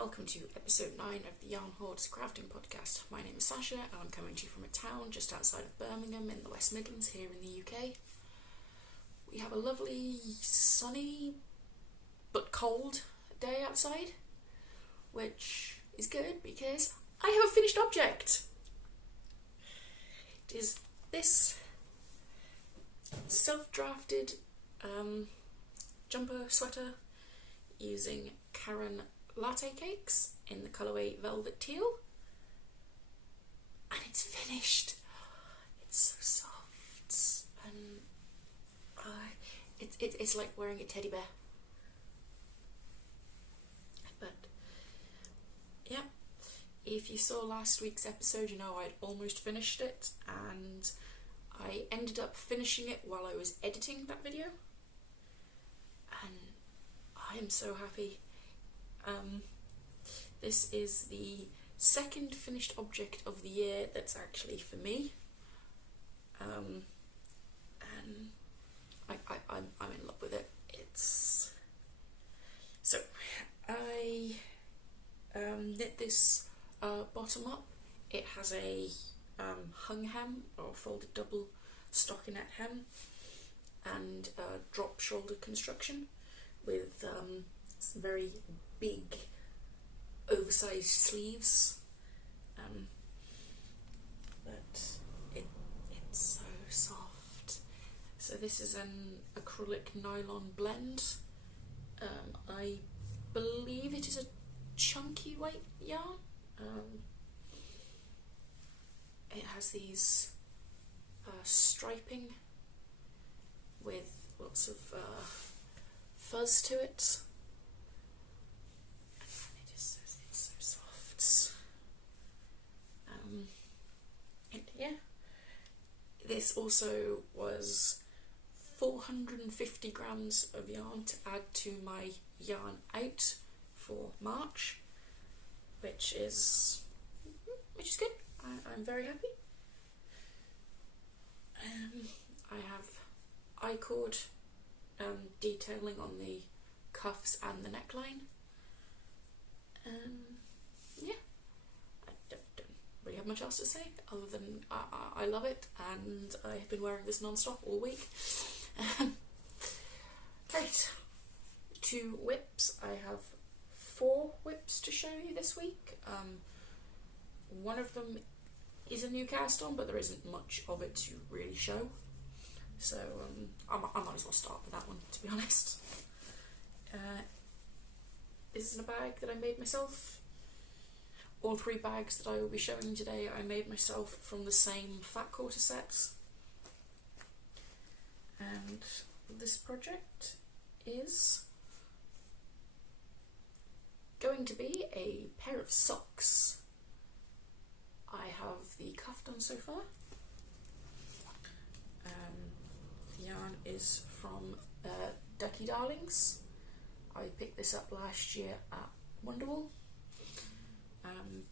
welcome to episode 9 of the Yarn Hoarder's crafting podcast. My name is Sasha and I'm coming to you from a town just outside of Birmingham in the West Midlands here in the UK. We have a lovely sunny but cold day outside, which is good because I have a finished object. It is this self-drafted jumper sweater using Caron Latte cakes in the colourway Velvet Teal, and it's finished. It's so soft and it's like wearing a teddy bear. But yeah, if you saw last week's episode, you know I'd almost finished it, and I ended up finishing it while I was editing that video, and I am so happy. This is the second finished object of the year that's actually for me, and I'm in love with it. It's so I knit this bottom up. It has a hung hem or folded double stockinette hem and a drop shoulder construction with some very big oversized sleeves, but it's so soft. So this is an acrylic nylon blend. I believe it is a chunky weight yarn. It has these striping with lots of fuzz to it. It's so soft. And yeah, this also was 450 grams of yarn to add to my yarn out for March, which is good. I'm very happy. I have I-cord detailing on the cuffs and the neckline. Yeah, I don't really have much else to say other than I love it, and I've been wearing this non-stop all week. Right, 2 whips. I have 4 whips to show you this week. One of them is a new cast on, but there isn't much of it to really show, so I might as well start with that one, to be honest. This is in a bag that I made myself. All 3 bags that I will be showing today I made myself from the same fat quarter sets. And this project is going to be a pair of socks. I have the cuff done so far. The yarn is from Ducky Darlings. I picked this up last year at Wonderwall.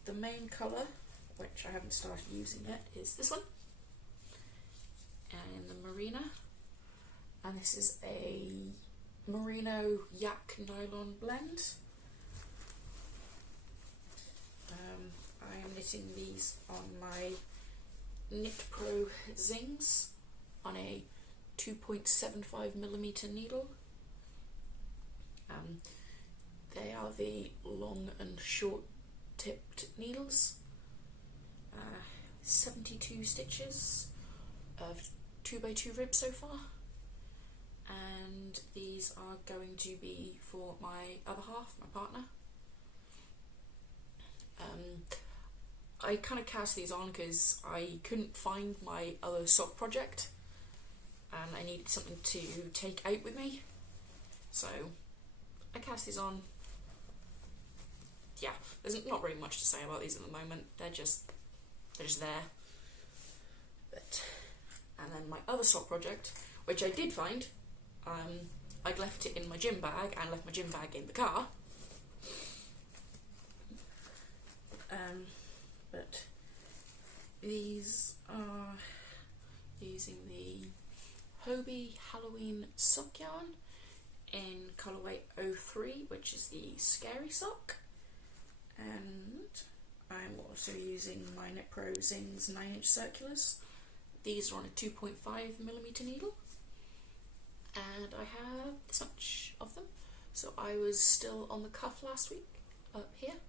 The main colour, which I haven't started using yet, is this one, and the Marina, and this is a merino yak nylon blend. I am knitting these on my Knit Pro Zings on a 2.75mm needle. They are the long and short tipped needles. 72 stitches of 2x2 ribs so far, and these are going to be for my other half, my partner. I kind of cast these on because I couldn't find my other sock project and I needed something to take out with me, so I cast these on. Yeah, there's not really much to say about these at the moment. They're just there. But and then my other sock project, which I did find, I'd left it in my gym bag and left my gym bag in the car. But these are using the Hobbii Halloween sock yarn in colourway 03, which is the scary sock. And I'm also using my Knit Pro Zing's 9-inch circulars. These are on a 2.5mm needle, and I have this much of them. So I was still on the cuff last week, up here.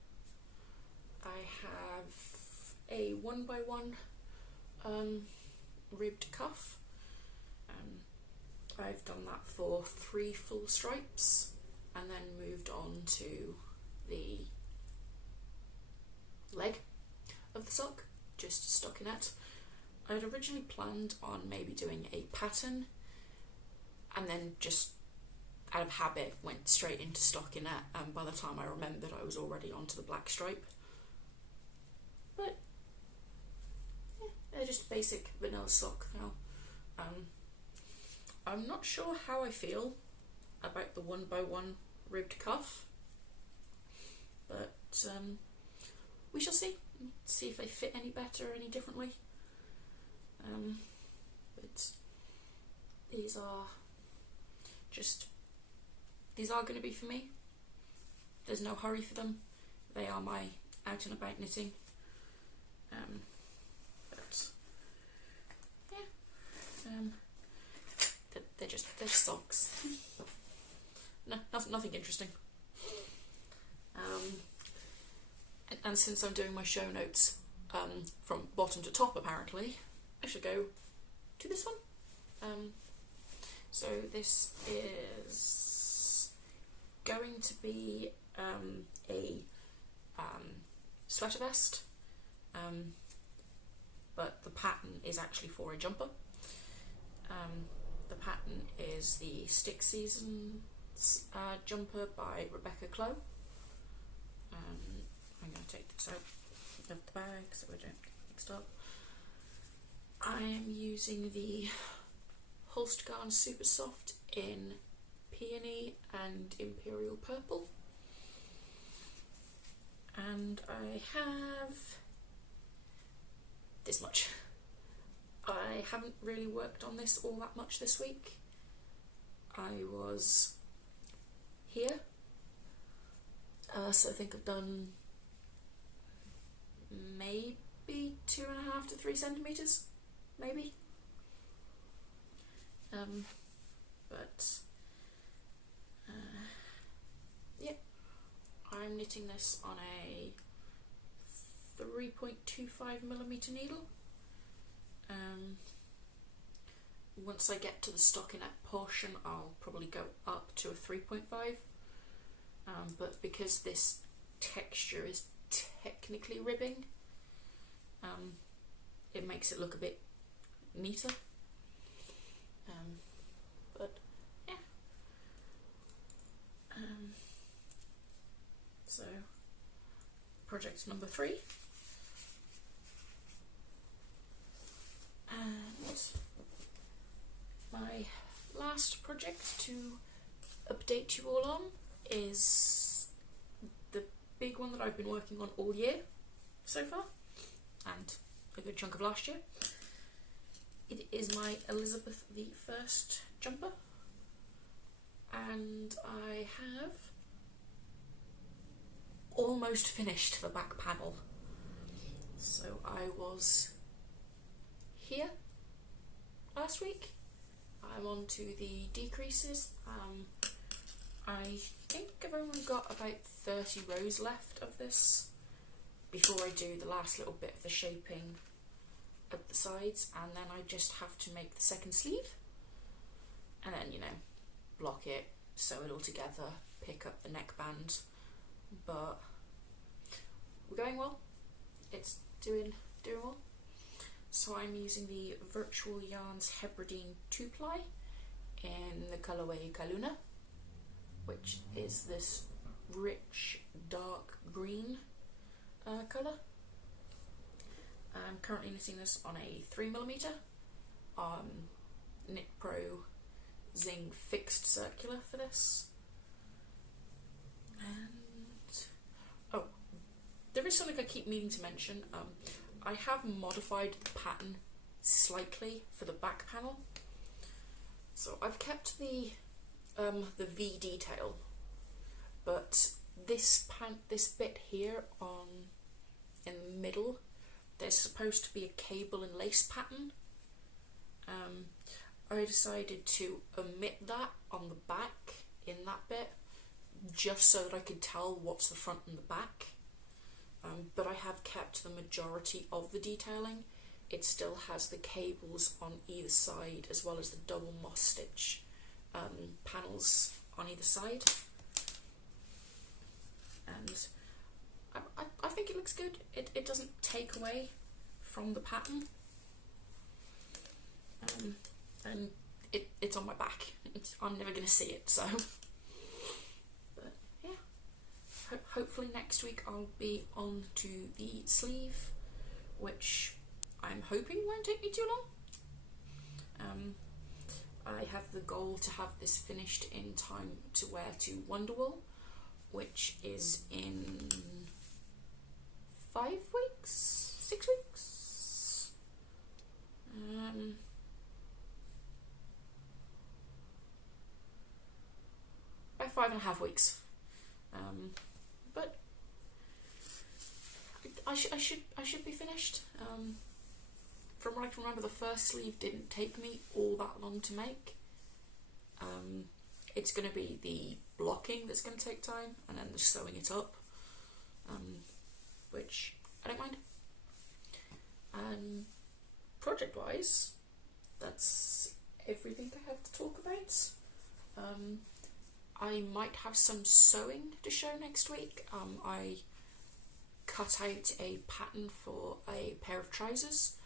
I have a 1x1 ribbed cuff. I've done that for 3 full stripes, and then moved on to the leg of the sock, just stockinette. I'd originally planned on maybe doing a pattern, and then just out of habit went straight into stockinette, and by the time I remembered I was already onto the black stripe. But yeah, they're just basic vanilla sock now. I'm not sure how I feel about the 1x1 ribbed cuff, but we shall see if they fit any better, any differently. But these are going to be for me. There's no hurry for them. They are my out and about knitting. But yeah, they're just socks. No, nothing interesting. And since I'm doing my show notes from bottom to top, apparently, I should go to this one. So this is going to be a sweater vest, but the pattern is actually for a jumper. The pattern is the Stick Season jumper by Rebecca Clow. I'm going to take this out of the bag so I don't get mixed up. I am using the Holst Garn Supersoft in Peony and Imperial Purple. And I have this much. I haven't really worked on this all that much this week. I was here, so I think I've done maybe 2.5 to 3 centimetres, maybe. Yeah, I'm knitting this on a 3.25mm needle. Once I get to the stockinette portion, I'll probably go up to a 3.5. But because this texture is technically ribbing, it makes it look a bit neater. But yeah. So project number 3. And my last project to update you all on is the big one that I've been working on all year so far, and a good chunk of last year. It is my Elizabeth I jumper, and I have almost finished the back panel. So I was here last week. I'm on to the decreases. I think I've only got about 30 rows left of this before I do the last little bit of the shaping at the sides, and then I just have to make the second sleeve, and then, you know, block it, sew it all together, pick up the neckband. But we're going well. It's doing well. So I'm using the Virtual Yarns Hebridean 2-ply in the colourway Calluna, which is this rich dark green colour. I'm currently knitting this on a 3mm Knit Pro Zing fixed circular for this. And oh, there is something I keep meaning to mention. I have modified the pattern slightly for the back panel. So I've kept the V detail, but this bit here in the middle, there's supposed to be a cable and lace pattern. I decided to omit that on the back in that bit, just so that I could tell what's the front and the back. But I have kept the majority of the detailing. It still has the cables on either side, as well as the double moss stitch panels on either side. And I think it looks good. It doesn't take away from the pattern. And it's on my back. I'm never going to see it, so. But yeah, hopefully next week I'll be on to the sleeve, which I'm hoping won't take me too long. I have the goal to have this finished in time to wear to Wonderwall, which is in 5 weeks, 6 weeks. About 5.5 weeks. But I should be finished. From what I can remember, the first sleeve didn't take me all that long to make. It's going to be the blocking that's going to take time, and then the sewing it up, which I don't mind. Project-wise, that's everything I have to talk about. I might have some sewing to show next week. I cut out a pattern for a pair of trousers,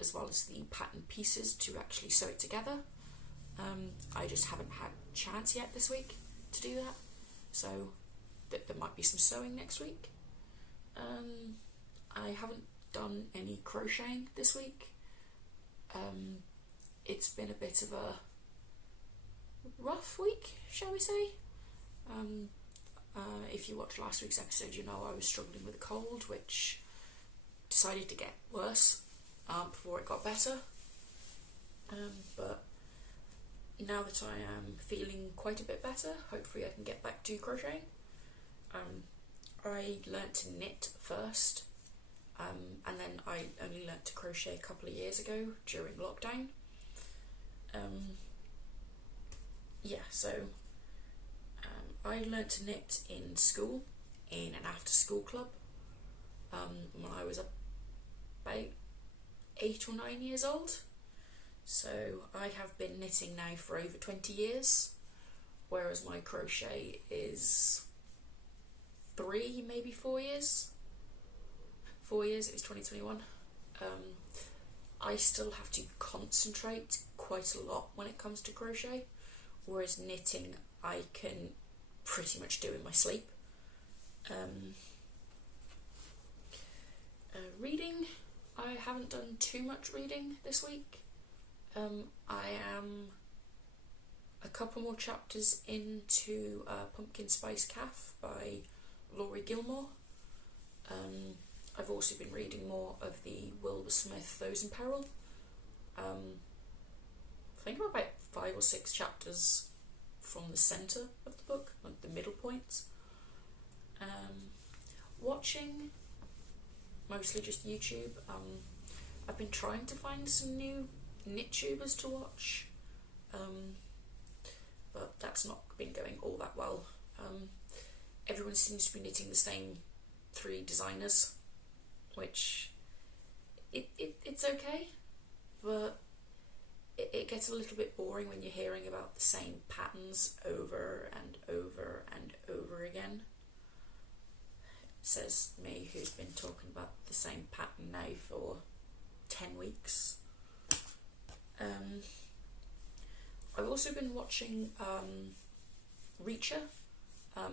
as well as the pattern pieces to actually sew it together. I just haven't had a chance yet this week to do that, so there might be some sewing next week. I haven't done any crocheting this week. It's been a bit of a rough week, shall we say. If you watched last week's episode, you know I was struggling with a cold, which decided to get worse before it got better. But now that I am feeling quite a bit better, hopefully I can get back to crocheting. I learnt to knit first, and then I only learnt to crochet a couple of years ago during lockdown. So I learnt to knit in school, in an after-school club, when I was about 8 or 9 years old. So I have been knitting now for over 20 years, whereas my crochet is 3, maybe 4 years. 4 years, it was 2021. I still have to concentrate quite a lot when it comes to crochet, whereas knitting I can pretty much do in my sleep. Reading, I haven't done too much reading this week. I am a couple more chapters into Pumpkin Spice Calf by Laurie Gilmore. I've also been reading more of the Wilbur Smith Those in Peril. I think I'm about 5 or 6 chapters from the centre of the book, like the middle points. Watching, mostly just YouTube. I've been trying to find some new knit-tubers to watch, but that's not been going all that well. Everyone seems to be knitting the same 3 designers, which it's okay, but it gets a little bit boring when you're hearing about the same patterns over and over and over again. Says me, who's been talking about the same pattern now for 10 weeks. I've also been watching Reacher. I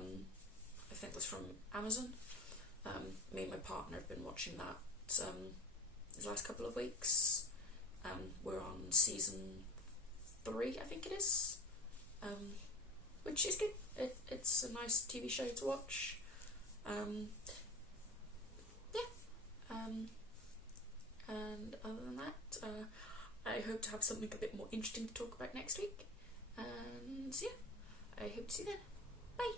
think that's from Amazon. Me and my partner have been watching that these last couple of weeks. We're on season 3, I think it is, which is good. It's a nice TV show to watch. And other than that, I hope to have something a bit more interesting to talk about next week. And yeah, I hope to see you then. Bye!